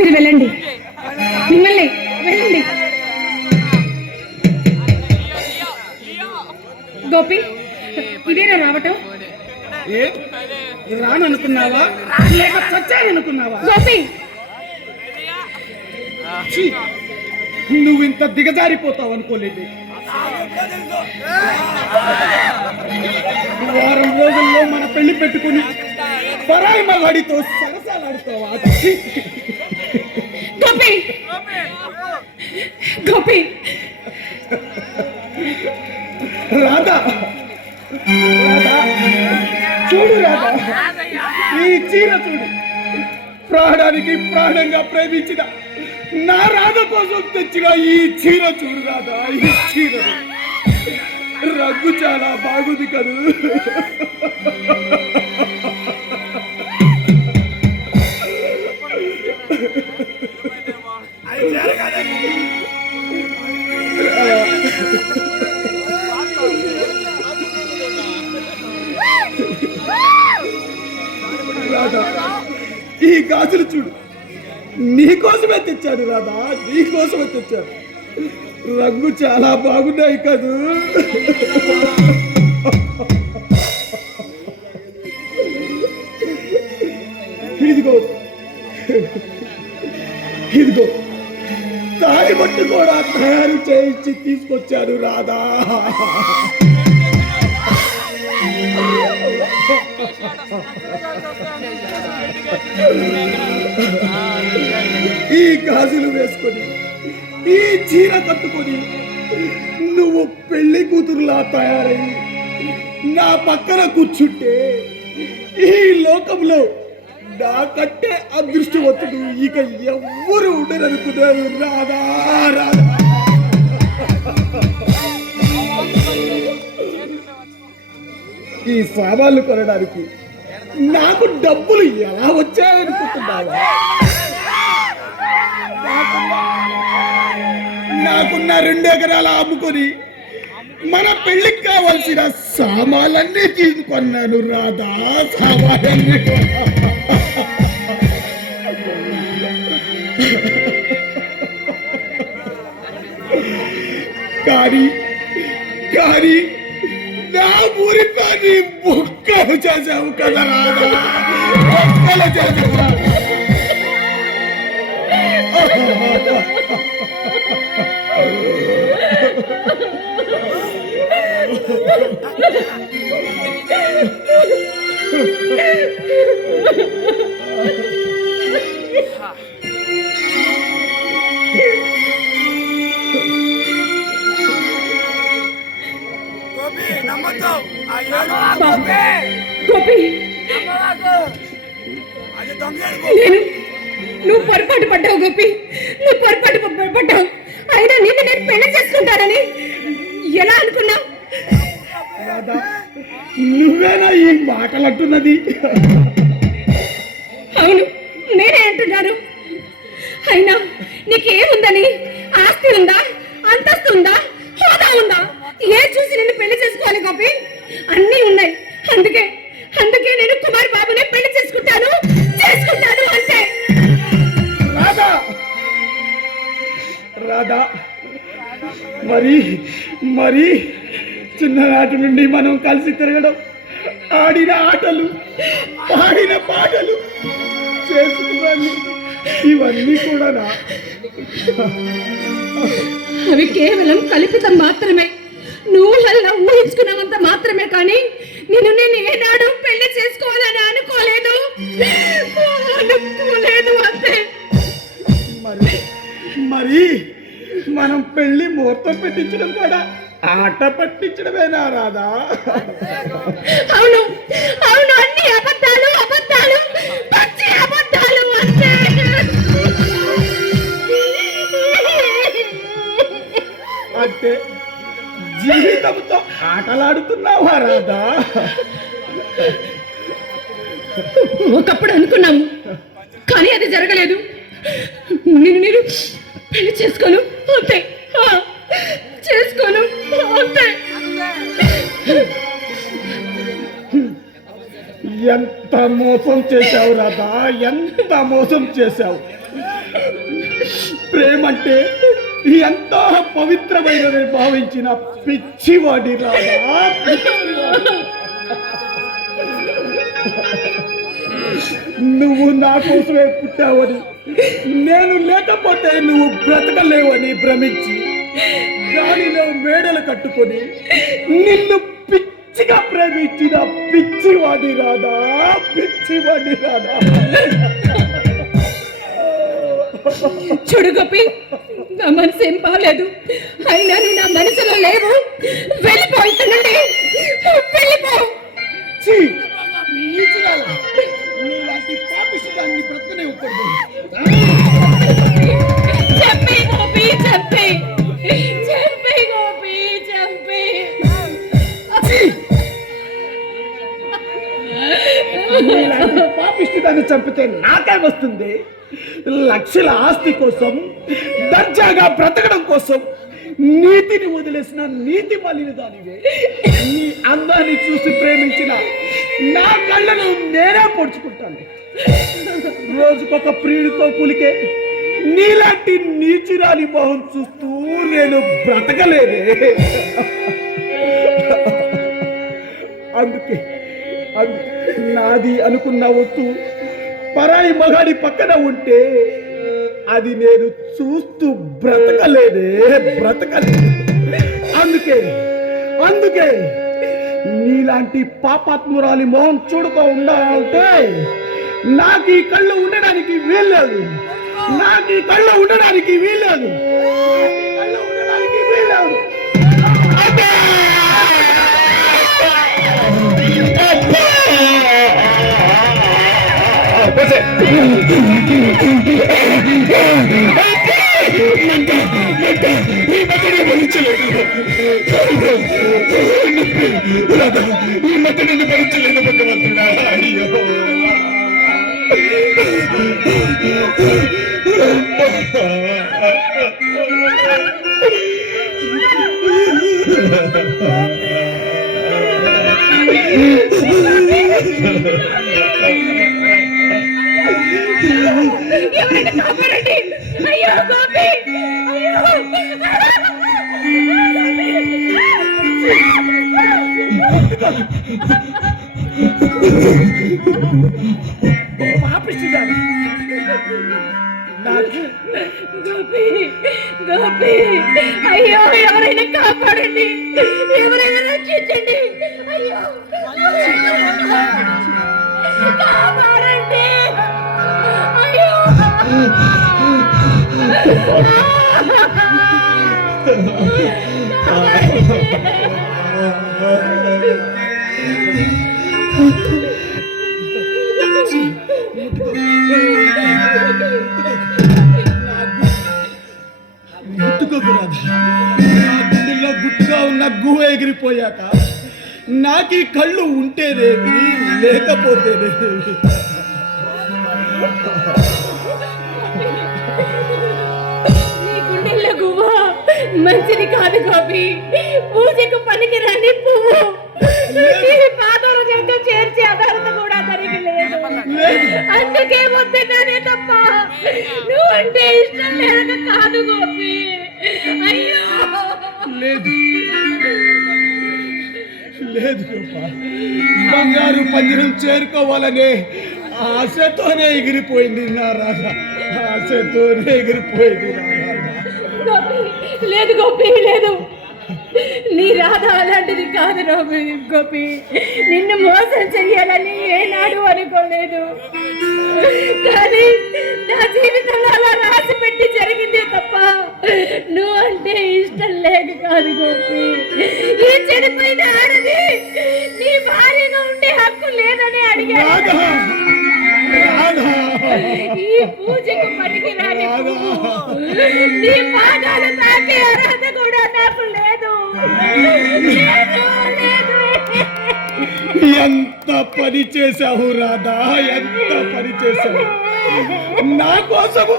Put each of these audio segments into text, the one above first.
మీరు వెళ్ళండి, మిమ్మల్ని వెళ్ళండి. గోపి, ఇదేనా రావటం? రాననుకున్నావా లేక చచ్చాననుకున్నావా? గోపి, నువ్వు ఇంత దిగజారిపోతావు అనుకోలేదు. వారం రోజుల్లో మన పెళ్లి పెట్టుకుని పరాయి మగాడితో సరసాలాడుతావా? గోపి, గోపి. రాధా, రాధా, చూడు రాధా, ఈ చీర చూడు. ప్రాణానికి ప్రాణంగా ప్రేమించిన నా రాధ కోసం తెచ్చిన ఈ చీర చూడు రాధా. ఈ చీర రంగు చాలా బాగుంది కదూ. రాధా, ఈ గాజులు చూడు, నీకోసమే తెచ్చాను రాధా, నీకోసమే తెచ్చాను. రంగు చాలా బాగున్నాయి కదూ. ఇదిగో, ఇదిగో తాళి బొట్టు కూడా తయారు చేయించి తీసుకొచ్చాను రాధా. ఈ గాజులు వేసుకొని, ఈ చీర కట్టుకొని నువ్వు పెళ్లి కూతురులా తయారయ్యి నా పక్కన కూర్చుంటే ఈ లోకంలో నాకంటే అదృష్టవంతుడు ఇక ఎవ్వరు ఉండరనుకున్నారు రాధా. రాధా, ఈ సామాన్లు కొనడానికి నాకు డబ్బులు ఎలా వచ్చాయనుకుంటున్నావా? నాకున్న 2 ఎకరాలు అమ్ముకొని మన పెళ్లికి కావలసిన సామాన్లన్నీ తీసుకున్నాను రాధా. సామాన్లన్నీ కానీ కానీ నా ఊరి పని బొక్కలు చేసావు కదా రాధా. బొక్కలు చేసావు. నువ్వు పొరపాటు పడ్డావు గోపి, నువ్వు పొరపాటు పడ్డావు. అయినా నేను పెళ్లి చేసుకుంటానని ఎలా అనుకున్నావు? నువ్వేనా ఈ మాటలు అంటున్నది? అవును, నేనే అంటున్నాను. అయినా నీకేముందని? ఆస్తి ఉందా, అంతస్తు ఉందా, హోదా ఉందా? ఏ చూసి నిన్ను పెళ్లి చేసుకోవాలి గోపి? అన్నీ ఉన్నాయి. అందుకే అందుకే నేను కుమార్ బాబునే పెళ్లి చేసుకుంటాను అంతే. రాధా, రాధా, మరి మరి చిన్ననాటి నుండి మనం కలిసి తిరగడం, ఆడిన ఆటలు, పాడిన పాటలు, చేసుకున్నాను, ఇవన్నీ కూడానా? అవి కేవలం కల్పితం మాత్రమే. నువ్వు అలా ఊహించుకున్నంత మాత్రమే. కానీ నేను ఏనాడు పెళ్లి చేసుకోవాలని అనుకోలేదు అంతే. మరి మరి మనం పెళ్లి ముహూర్తం పెట్టించడం కూడా ఆట పట్టించడమేనా రాధా? అవును అవును, అన్ని అబద్ధాలు అబద్ధాలు, పచ్చి అబద్ధాలు అంతే. అంటే జీవితంతో ఆటలాడుతున్నావా రాధా? ఒకప్పుడు అనుకున్నాము, కానీ అది జరగలేదు. నేను పెళ్లి చేసుకోను అంతే, చేసుకోను అంతే. ఎంత మోసం చేశావు రాధా, ఎంత మోసం చేశావు. ప్రేమంటే ఎంత పవిత్రమైనది భావించిన పిచ్చివాడి రాధా, పిచ్చివాడి. నువ్వు నా కోసమే పుట్టావని, నేను లేకపోతే నువ్వు బ్రతకలేవని భ్రమించి గాలిలో మేడలు కట్టుకొని నిన్ను పిచ్చిగా ప్రేమించిన పిచ్చివాడి రాధా, పిచ్చివాడి రాధా. చూడు గోపి, నా మనసు ఏం బాగాలేదు, అయినా నువ్వు నా మనసులో లేవు. వెళ్ళిపోయిందండి, వెళ్ళిపో. నీలాంటి పాపిష్టిదాన్ని బ్రతకనే ఒక్కడు. చెప్పే గోపి, చెప్పే చెప్పే గోపి, చెప్పే. నీలాంటి పాపిష్టిదాన్ని చంపితే నాకే వస్తుంది. లక్షల ఆస్తి కోసం, దర్జాగా బ్రతకడం కోసం నీతిని వదిలేసిన నీతి మలిన దానివే. నీ అందాన్ని చూసి ప్రేమించిన నా కళ్ళను నేనే పొడుచుకుంటాను. రోజుకొక ప్రియుడితో కులికే నీలాంటి నీచిరాలి మొహం చూస్తూ నేను బ్రతకలేదే. అందుకే నాది అనుకున్న వస్తు పరాయి మగాడి పక్కన ఉంటే అది నేను చూస్తూ బ్రతకలేదే, బ్రతకలేదు. అందుకే నీలాంటి పాపాత్మురాలి మొహం చూడుకో ఉండాలంటే నాకు ఈ కళ్ళు ఉండడానికి వీల్లేదు, నాకు ఈ కళ్ళు ఉండడానికి వీల్లేదు, కళ్ళు ఉండడానికి వీల్లేదు. ఎవరైనా కాపాడండి. అయ్యో గోపి, అయ్యో. గోపి, గోపి, అయ్యో ఎవరైనా కాపాడండి, ఎవరైనా రక్షించండి. అయ్యో కాపాడండి. అయ్యో గుండెల్లో గుట్టుగా ఉన్న గుహ ఎగిరిపోయాక నాకు ఈ కళ్ళు ఉంటేనేవి, లేకపోతేనేవి. నీ గుండెల్లో గువ్వ మంచిది కాదు గోపి, పూజకు పనికిరాని పువ్వు. పాదరు చేత చేర్చి అర్హత కూడా దానికి లేదు. అందుకే వద్దనే తప్ప నువ్వంటే ఇష్టం లేక కాదు గోపి. అయ్యో లేదు లేదు గోపా, బంగారు పంజరం చేరుకోవాలనే ఆశతోనే ఎగిరిపోయింది నా రాధ, ఆశతోనే ఎగిరిపోయింది నా రాధ. గోపి లేదు, గోపి లేదు, నీ రాధ అలాంటిది కాదు గోపి. నిన్ను మోసం చెయ్యాలని ఏనాడు అనుకోలేదు, కానీ నా జీవితంలో అలా రాసి పెట్టి జరిగింది తప్ప నువ్వు అంటే ఇష్టం లేక కాదు గోపి. ఈ చెడిపోయిన ఆడది నీ భార్యగా ఉండే హక్కు లేదని అడిగాను. ఈ పూజకు పనికి రాని నీ పాదాలు తాకే అర్హత కూడా నాకు లేదు. ఎంత పని చేశావు రాధా, ఎంత పని చేశావు. నా కోసము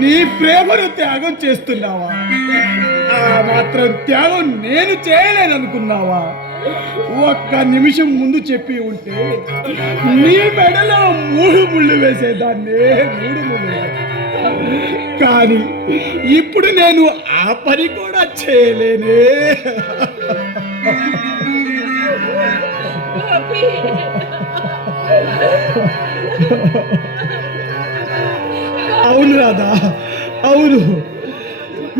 నీ ప్రేమను త్యాగం చేస్తున్నావా? ఆ మాత్రం త్యాగం నేను చేయలేదనుకున్నావా? ఒక్క నిమిషం ముందు చెప్పి ఉంటే నీ మెడలో 3 ముళ్ళు వేసేదాన్ని, 3 ముళ్ళు. కానీ ఇప్పుడు నేను ఆ పని కూడా చేయలేనే. అవును రాధా, అవును.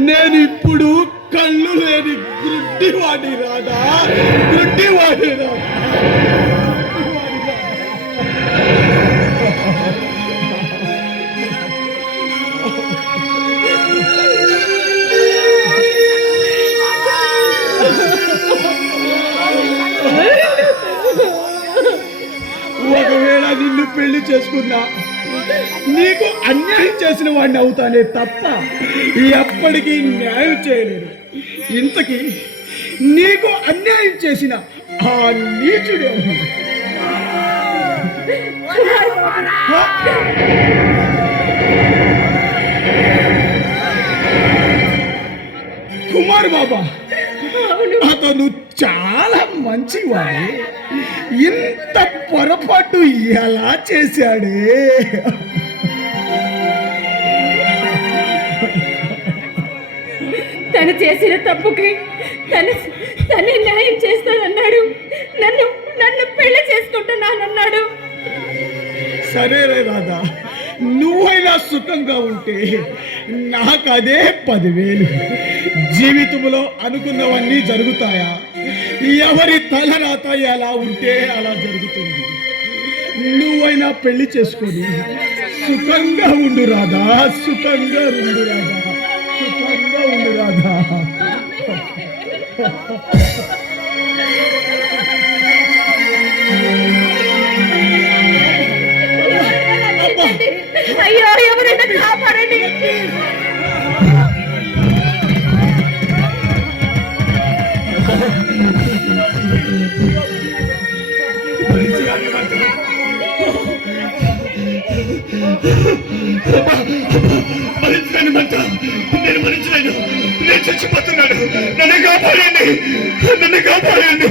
నేను ఇప్పుడు కళ్ళు లేని గుడ్డివాడి రాధా, గుడ్డివాడి రాధా. ఒకవేళ నిన్ను పెళ్లి చేసుకున్నా నీకు అన్యాయం చేసిన వాడిని అవుతానే తప్ప ఎప్పటికీ న్యాయం చేయలేను. ఇంతకీ నీకు అన్యాయం చేసిన ఆ నీచుడు కుమార్ బాబా, అతను చాలా మంచివాడే. ఇంత పొరపాటు ఎలా చేశాడే? తను చేసిన తప్పుకి తనే న్యాయం చేస్తానన్నాడు. నన్ను నన్ను పెళ్లి చేసుకుంటున్నానన్నాడు. సరేలే రాధా, నువ్వైనా సుఖంగా ఉంటే నాకు అదే 10,000. జీవితంలో అనుకున్నవన్నీ జరుగుతాయా? ఎవరి తలరాత ఎలా ఉంటే అలా జరుగుతుంది. నువ్వైనా పెళ్లి చేసుకొని సుఖంగా ఉండు రాధా, సుఖంగా ఉండు రాధా, సుఖంగా ఉండు రాధా. అయ్యో, ఎవరైనా కాపాడండి. నేను మరించలేను, నేను చచ్చిపోతున్నాను. నన్ను కాపాడండి, నన్ను కాపాడండి.